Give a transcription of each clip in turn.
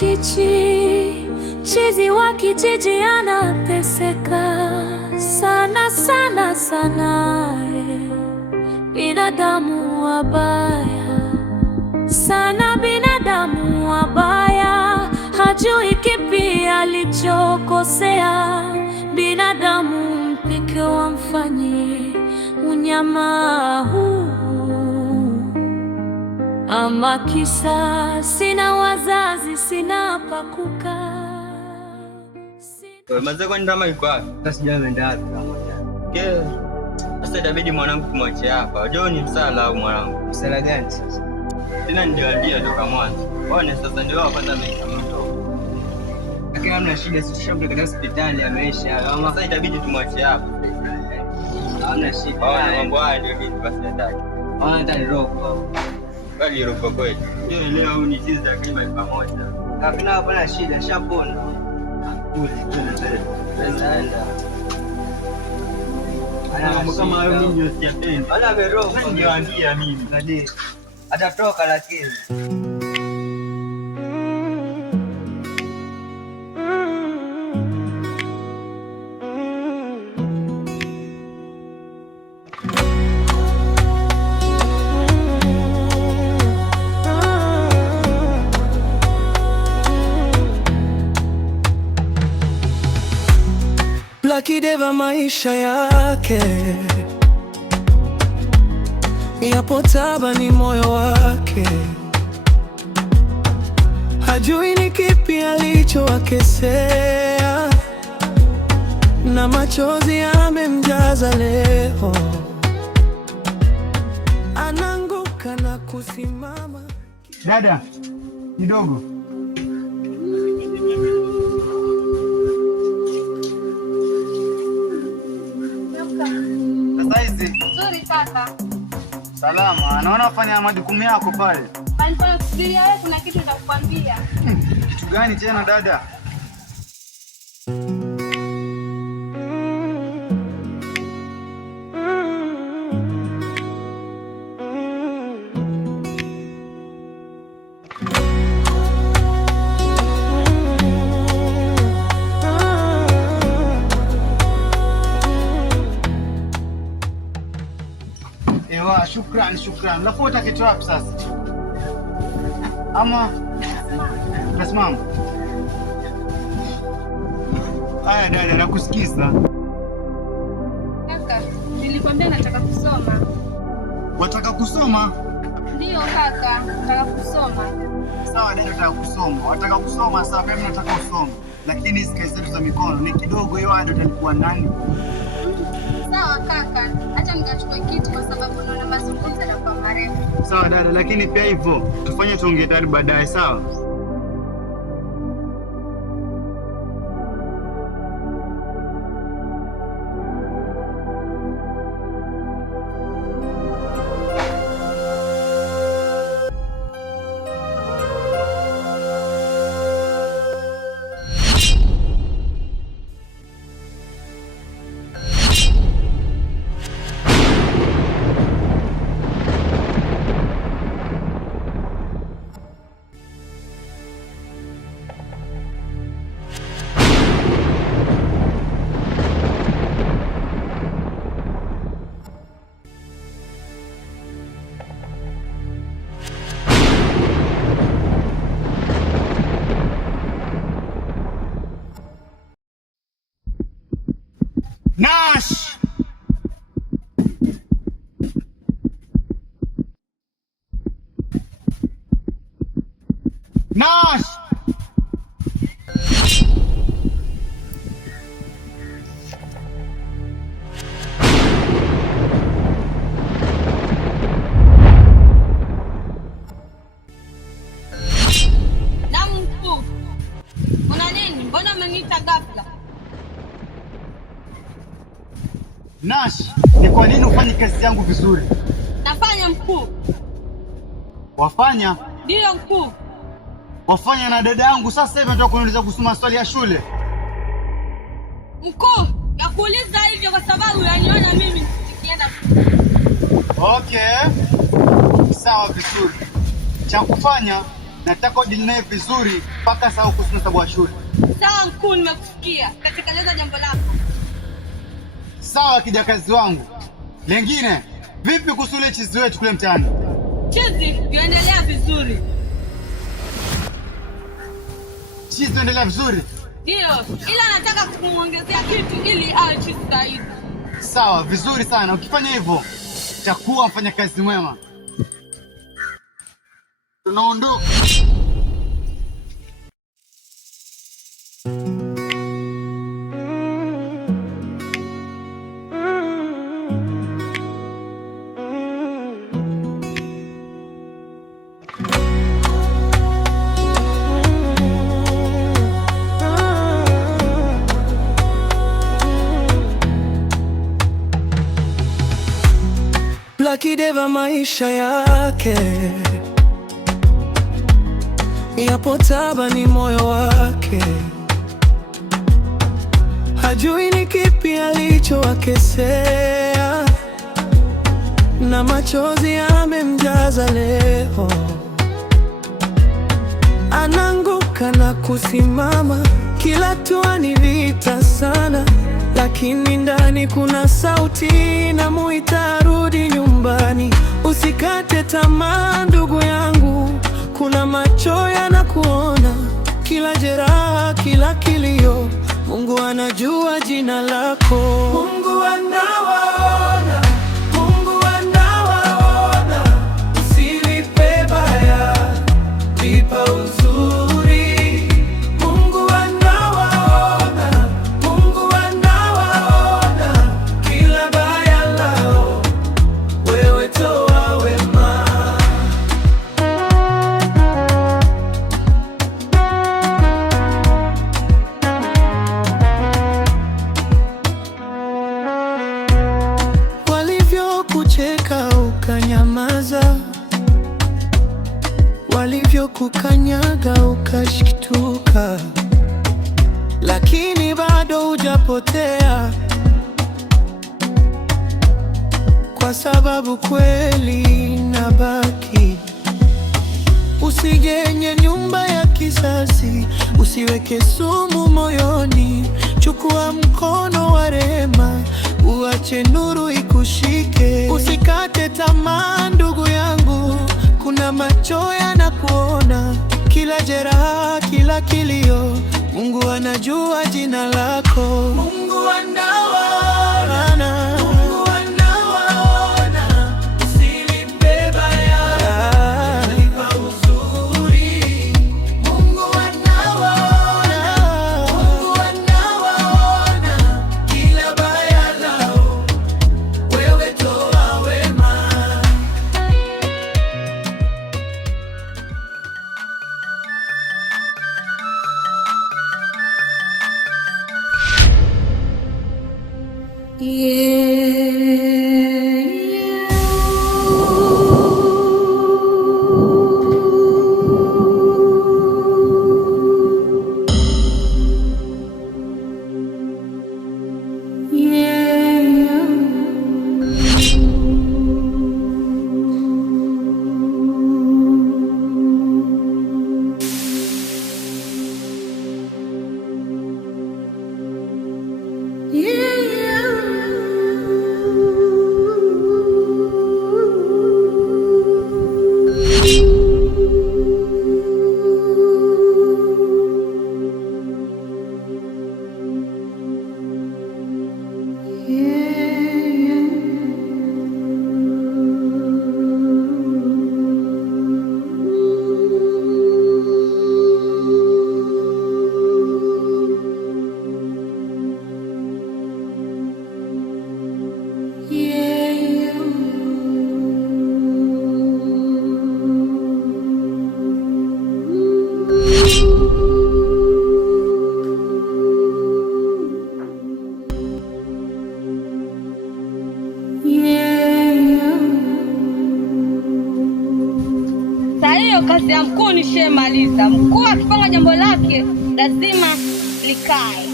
kijiji, chizi wa kijiji anateseka sana sana sana. Binadamu wabaya sana, binadamu wabaya, hajui kipi alichokosea. Binadamu mpike wamfanyie unyama huu, ama kisa sina wazazi, sina pakuka. Maza kwa ndama yuko wapi? Sasa sijaenda wapi. Okay. Sasa itabidi mwanangu kumwache hapa. Unajua ni msala au mwanangu? Msala gani sasa? Tena ndio toka mwanzo. Waone sasa ndio wao kwanza maisha mtoto. Lakini hamna shida, sisi tushampeleka hospitali ameisha. Sasa itabidi tumwache hapa. Hamna shida. Waone mambo haya ndio vitu basi ndani. Waona hata roho. Bali roho kweli. Ndio leo au ni chizi ya kima pamoja. Hakuna hapana shida, shapona. Tunaenda. Ana Kama hayo mimi ndio siyapendi. Wala ameroho. Ndio andia mimi. Nadi. Atatoka lakini. Lucky Deva maisha yake yapo tabani, moyo wake hajui ni kipi alichowakosea, na machozi yamemjaza leo, anaanguka na kusimama. Dada kidogo. Nzuri kaka. Salama. Naona wafanya majukumu yako pale. Alifanya kusubiria wewe, kuna kitu nitakwambia. Kitu gani tena dada? Shukran. Nafuata kitu wapi sasa? Ama kasimama. Haya dada, nakusikiza. Kaka, nilikwambia nataka kusoma. Wataka kusoma? Ndio kaka, nataka kusoma. Sawa dada, nataka kusoma. Wataka kusoma sawa, mimi nataka kusoma. Lakini hizi kazi zetu za mikono ni kidogo, hiyo hadi utalikuwa nani? Sawa kaka, acha nikachukue kitu kwa sababu naona mazungumzo yanakuwa marefu. Sawa dada, lakini pia hivyo tufanye tuongee tayari baadaye, sawa? Nash! Nash! Damu mkuu. Una nini? Mbona umeniita ghafla? Nash, ni kwa nini ufanye kazi yangu vizuri? Nafanya mkuu. Wafanya? Ndio mkuu. Wafanya na dada yangu sasa hivi nataka kuniuliza kuhusu maswali ya shule. Mkuu, nakuuliza hivyo kwa sababu unaniona mimi nikienda. Okay. Sawa vizuri. Cha kufanya Nataka udili naye vizuri mpaka sahau kuhusu sababu ya shule. Sawa mkuu, nimekusikia. Katekeleza jambo lako. Sawa kijakazi wangu. Lengine, vipi kuhusu ule chizi wetu kule mtaani? Chizi, yuendelea vizuri. Chizi yuendelea vizuri? Ndio, ila nataka kumuongezea kitu ili awe chizi zaidi. Sawa, vizuri sana. Ukifanya hivyo, utakuwa mfanyakazi mwema. Tunaondoka. Lucky Deva maisha yake yapo tabani moyo wake, hajui ni kipi alichowakosea, na machozi yamemjaza leo. Anaanguka na kusimama, kila hatua ni vita sana, lakini ndani kuna sauti inamuita arudi nyumbani. Usikate tamaa ndugu yangu, kuna macho yanakuona, kila jeraha, kila kilio, Mungu anajua jina lako. Mungu anawaona, Mungu anawaona, usilipe baya, lipa uzuri. Mungu anawaona, Mungu anawaona, kila baya lao wewe toa wema. Walivyokucheka ukanyamaza, walivyokukanyaga ukashtuka, lakini bado hujapotea, kwa sababu kweli inabaki. Usijenye nyumba ya kisasi, usiweke sumu moyoni, chukua mkono wa rehema, uache nuru ikushike. Usikate tamaa ndugu yangu, kuna macho yanakuona, kila jeraha, kila kilio, Mungu anajua jina lako. Mungu anawaona, Mungu anawaona, usilipe baya, lipa uzuri. Mungu anawaona, Mungu anawaona, kila baya lao wewe toa wema. Kazi ya mkuu nishamaliza. Mkuu akifanya jambo lake lazima likae.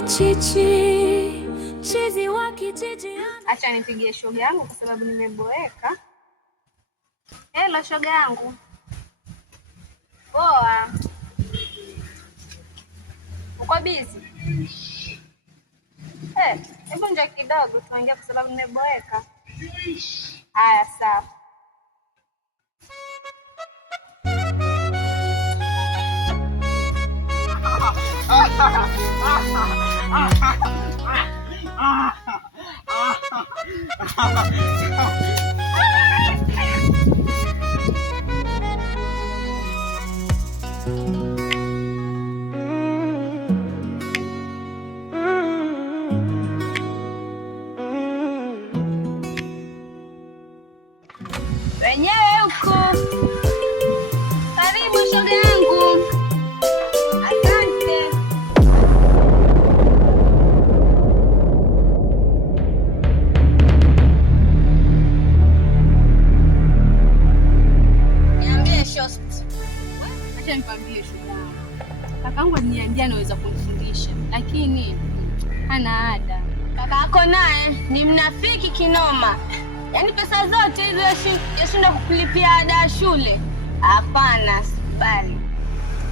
kichichi, chizi wa kijiji. Acha nipigie shoga yangu kwa sababu nimeboeka. Hello shoga yangu. Poa. Uko busy? Hebu njoo kidogo tuongee kwa sababu nimeboeka. Haya sawa. Wenyewe huko. Karibu shoga yangu. Asante. Niambie shost. Acha nikwambie shoga yangu. Kakaangu aliniambia anaweza kunifundisha, lakini hana ada. Kaka yako naye ni mnafiki kinoma. Yaani pesa zote hizo yashinda kukulipia ada ya shule. Hapana, sikubali.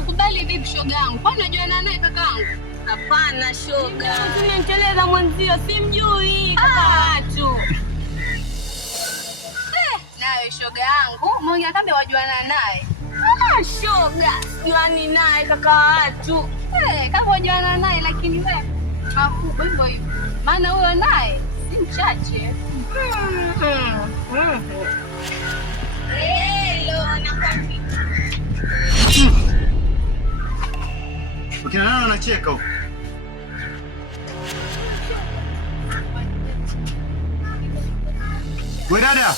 Ukubali vipi shoga yangu? Kwani unajuana naye kakaangu? Hapana shoga. Tunenteleza mwenzio, simjui kaka watu. Nawe shoga yangu, mmoja kama wajuana naye. Shoga, juani naye kaka watu. Kama wajuana naye lakini wewe makubwa hivyo hivyo. Maana huyo naye si mchache. Ukina nani anacheka huko? We dada.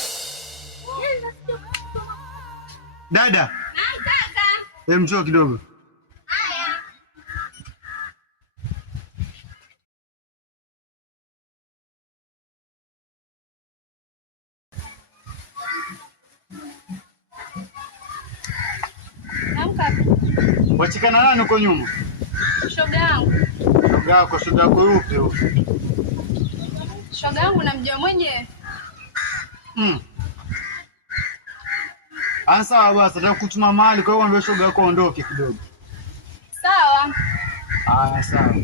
Dada. Njoo kidogo. Wachikana nani uko nyuma? Shoga yangu. Shoga yako yupi huyo? Shoga yangu namjua mwenyewe. Sawa basi, nataka kutuma mali kwa hiyo mwambie shoga yako aondoke kidogo. Sawa. Haya sawa.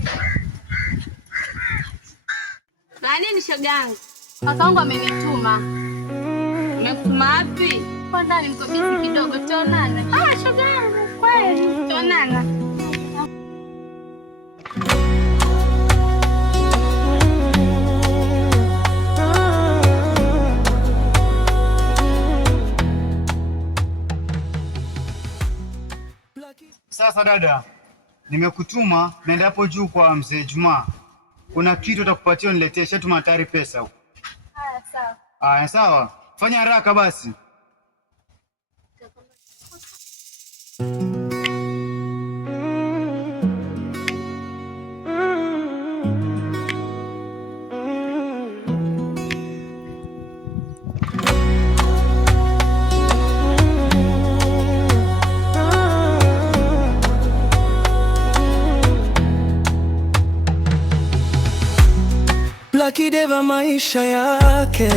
Na nini shoga yangu? Kakaangu amenituma. Umekutuma wapi? Kwa ndani niko busy kidogo, tutaonana. Shoga yangu, kweli. Tutaonana. Sasa dada, nimekutuma naenda hapo juu kwa mzee Juma. Kuna kitu atakupatia uniletee, shatuma tayari pesa huko. Sawa. Haya sawa. Fanya haraka basi. Lucky Deva maisha yake